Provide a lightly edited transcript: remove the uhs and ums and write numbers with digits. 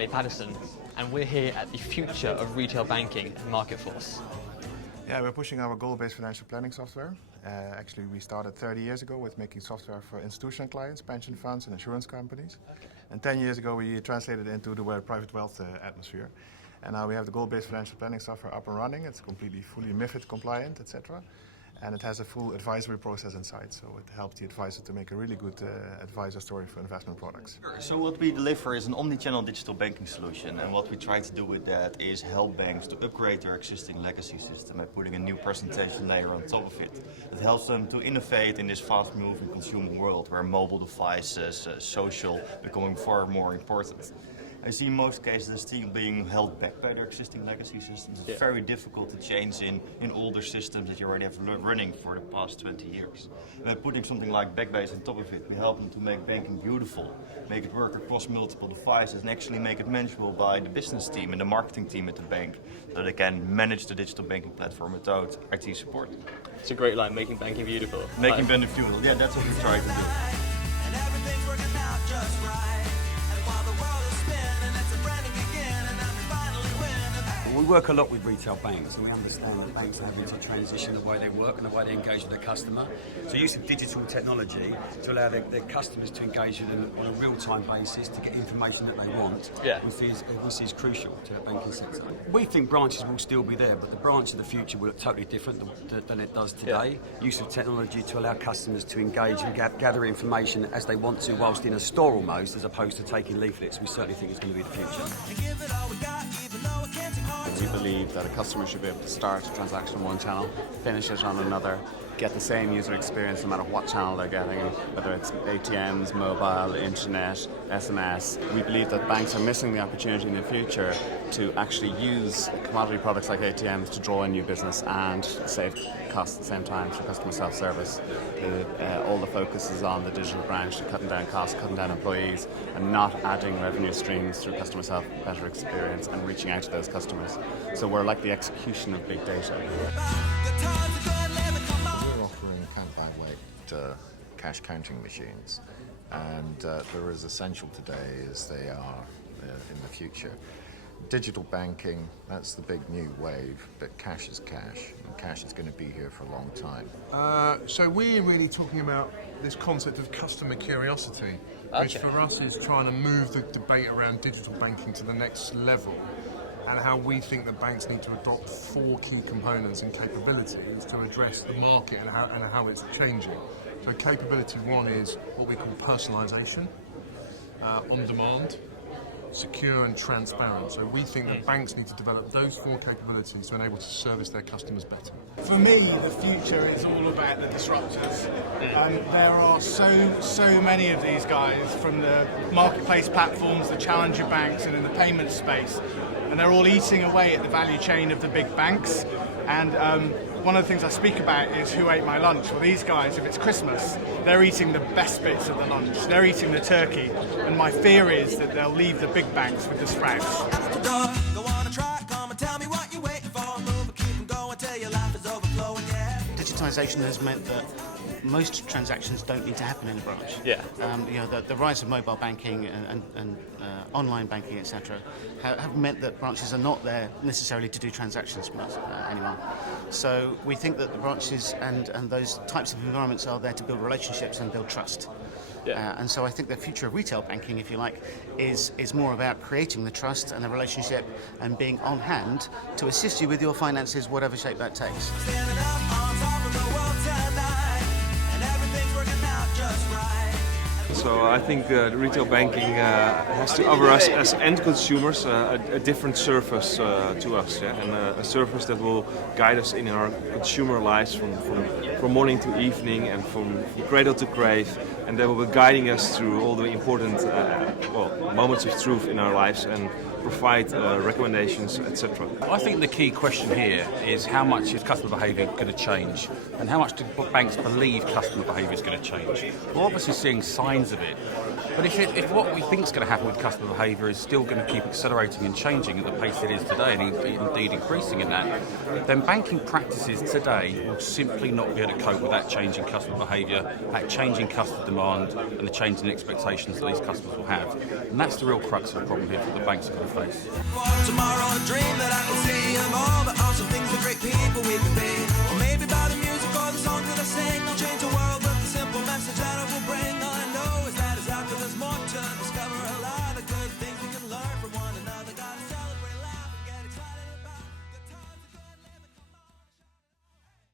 Ali Patterson, and we're here at the Future of Retail Banking at Marketforce. Yeah, we're pushing our goal-based financial planning software. Actually, we started 30 years ago with making software for institutional clients, pension funds and insurance companies. And 10 years ago, we translated it into the private wealth atmosphere. And now we have the goal-based financial planning software up and running. It's completely fully MiFID compliant, etc. And it has a full advisory process inside, so it helps the advisor to make a really good advisor story for investment products. So what we deliver is an omni-channel digital banking solution, and what we try to do with that is help banks to upgrade their existing legacy system by putting a new presentation layer on top of it. It helps them to innovate in this fast-moving consumer world where mobile devices, social, becoming far more important. I see in most cases they're still being held back by their existing legacy systems. It's very difficult to change in older systems that you already have running for the past 20 years. By putting something like Backbase on top of it, we help them to make banking beautiful, make it work across multiple devices, and actually make it manageable by the business team and the marketing team at the bank, so they can manage the digital banking platform without IT support. It's a great line, making banking beautiful. Making banking beautiful, yeah, that's what we try to do. And everything's working out just right. And while the world is spinning, it's a brand new beginning, and we finally win. We work a lot with retail banks, and we understand that banks are having to transition the way they work and the way they engage with their customer. So use of digital technology to allow their customers to engage with them on a real-time basis to get information that they want, which is crucial to the banking sector. We think branches will still be there, but the branch of the future will look totally different than it does today. Use of technology to allow customers to engage and gather information as they want to, whilst in a store almost, as opposed to taking leaflets. We certainly think it's going to be the future. We believe that a customer should be able to start a transaction on one channel, finish it on another, get the same user experience no matter what channel they're getting, whether it's ATMs, mobile, internet, SMS. We believe that banks are missing the opportunity in the future to actually use commodity products like ATMs to draw in new business and save costs at the same time through customer self-service. All the focus is on the digital branch, cutting down costs, cutting down employees, and not adding revenue streams through customer better experience and reaching out to those customers. So we're like the execution of big data. We're offering count-by-weight cash counting machines, and they're as essential today as they are in the future. Digital banking, that's the big new wave, but cash is cash, and cash is going to be here for a long time. So we're really talking about this concept of customer curiosity, which for us is trying to move the debate around digital banking to the next level, and how we think that banks need to adopt 4 key components and capabilities to address the market and how it's changing. So capability 1 is what we call personalisation, on demand, secure and transparent. So we think that banks need to develop those 4 capabilities to enable to service their customers better. For me, the future is all about the disruptors. There are so many of these guys from the marketplace platforms, the challenger banks, and in the payment space, and they're all eating away at the value chain of the big banks. And one of the things I speak about is who ate my lunch. Well, these guys, if it's Christmas, they're eating the best bits of the lunch. They're eating the turkey. And my fear is that they'll leave the big banks with the sprouts. Digitization has meant that most transactions don't need to happen in a branch. The rise of mobile banking and online banking, etc., have meant that branches are not there necessarily to do transactions anymore. So we think that the branches and those types of environments are there to build relationships and build trust. And so I think the future of retail banking, if you like, is more about creating the trust and the relationship and being on hand to assist you with your finances, whatever shape that takes. So I think retail banking has to offer us as end consumers a different service to us, and a service that will guide us in our consumer lives from morning to evening and from cradle to grave, and that will be guiding us through all the important moments of truth in our lives, and provide recommendations, etc. I think the key question here is how much is customer behaviour going to change, and how much do banks believe customer behaviour is going to change. We're obviously seeing signs of it, but if what we think is going to happen with customer behaviour is still going to keep accelerating and changing at the pace it is today, and indeed increasing in that, then banking practices today will simply not be able to cope with that change in customer behaviour, that change in customer demand, and the change in expectations that these customers will have. And that's the real crux of the problem here that the banks are going to face. For tomorrow, a dream that I can see of all the awesome things the great people we can be. Or maybe by the music or the songs that I sing, I'll change the world with a simple message that